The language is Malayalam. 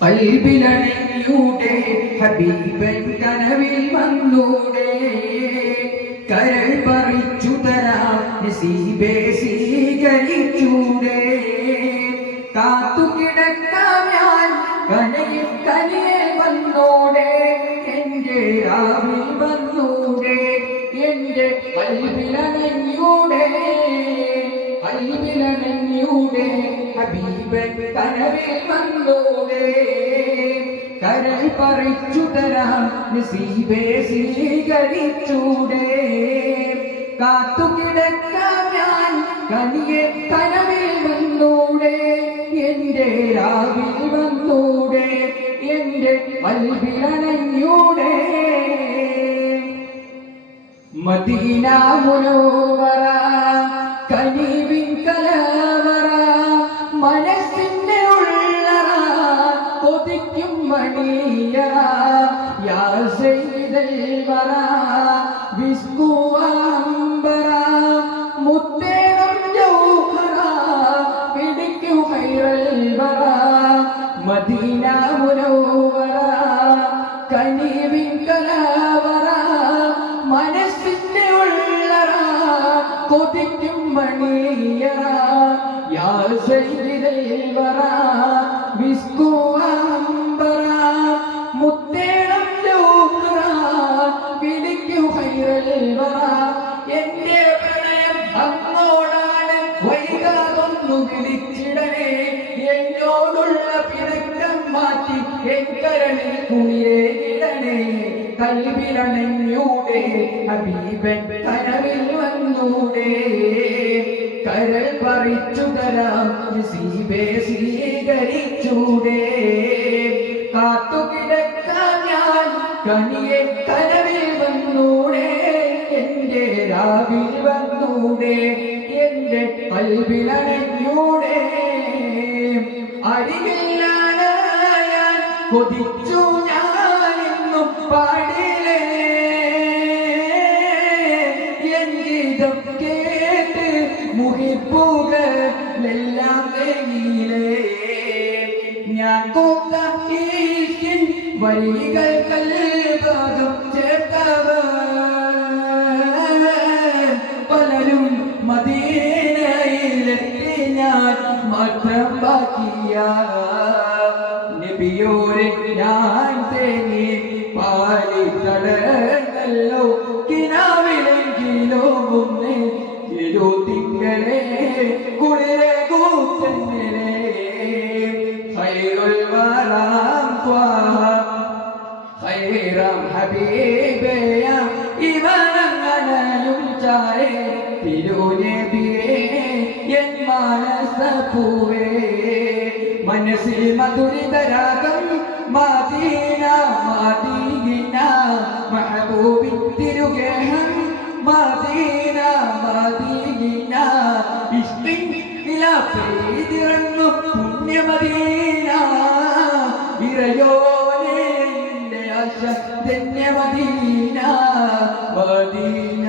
കൽബിലണഞ്ഞൂടെ ഹബീബൻ കനവിൽ വന്നൂടെ കരൾ പറിച്ചു തരാം നസീബേ സ്വീകരിച്ചൂടെ കാത്തുകിടക്കാം ഞാൻ കനയിൽ കനിയെ വന്നൂടെ എന്റെ രാവിൽ വന്നൂടെ എന്റെ കൽബിലണഞ്ഞൂടെ ഹബീബൻ കനവിൽ വന്നൂടെ കരൾ പറിച്ചു തരാം നസീബേ സ്വീകരിച്ചൂടെ കാത്തുകിടക്കാം ഞാൻ കനിയെ കനവിൽ വന്നൂടെ എന്റെ രാവിൽ വന്നൂടെ എന്റെ കൽബിലണഞ്ഞൂടെ മദീന മുനവ്വറ കനിവിൻ കലവറ മനസ്സിന്റെ ഉള്ളറ കൊതിക്കും മണിയറ യാ സയ്യിദൽ വറ വിസ്കുവംബറ മുത്തേനം ജൗഹറ പിടിക്കു ഖൈറൽ വറ മദീന മുനവ്വറ കനിവിൻ കലവറ മനസ്സിന്റെ ഉള്ളറ കൊതിക്കും മണിയറ യാ സയ്യിദൽ വറ വിസ്കുവംബറ മുത്തേണം ജൗഹറ പിടിക്കു ഖൈറൽ വറ എന്റെ പ്രണയം അങ്ങോടാണ് വൈകാതൊന്നു വിളിച്ചിടണേ എന്നോടുള്ള പിണക്കം മാറ്റി എൻ കരളിൽ കുളിരേകിടണേ കൽബിലണഞ്ഞൂടെ ഹബീബൻ കനവിൽ വന്നൂടെ കരൾ പറിച്ചു തരാം നസീബേ സ്വീകരിച്ചൂടെ കാത്തുകിടക്കാം ഞാൻ കനിയെ കനവിൽ വന്നൂടെ എന്റെ രാവിൽ വന്നൂടെ എന്റെ കൽബിലണഞ്ഞൂടെ അരികിലാണ് ഞാൻ കൊതിച്ചു ഞാനിന്നും പാടിലേ എൻ ഗീതം കേട്ട് മുഹിപ്പുകളെല്ലാം തേങ്ങിയിലേ ഞാൻ കോത്ത ഈശ്കിൻ വരികൾ കൽഭാഗം ചേർത്തവർ പലരും മദീനയിലെത്തി ഞാൻ മാത്രം ബാക്കിയ നബിയോരെ ഞാൻ തേങ്ങി പാലി തടന്നല്ലോ കിനാവിലെങ്കിലോ മുന്നേ തിങ്കളെ കുളിരെ കൂത്തന്നെ ഖൈറുൽ വറാം ത്വാഹ ഖൈറാം ഹബീബയ ഇവനങ്ങനയും ചാരേ തിരുനബിയേ എൻ മാനസപൂവേ മനസ്സിൽ മധുരിതരാഗം മദീന മദീന മഹബൂബിൻ തിരുഗേഹം മദീന മദീന ഇഷ്ടിൻ ഇലാ പെയ്തിറങ്ങു പുണ്യമദീന ഇറയോനെ എന്റെ ആശ ധന്യ മദീന മദീന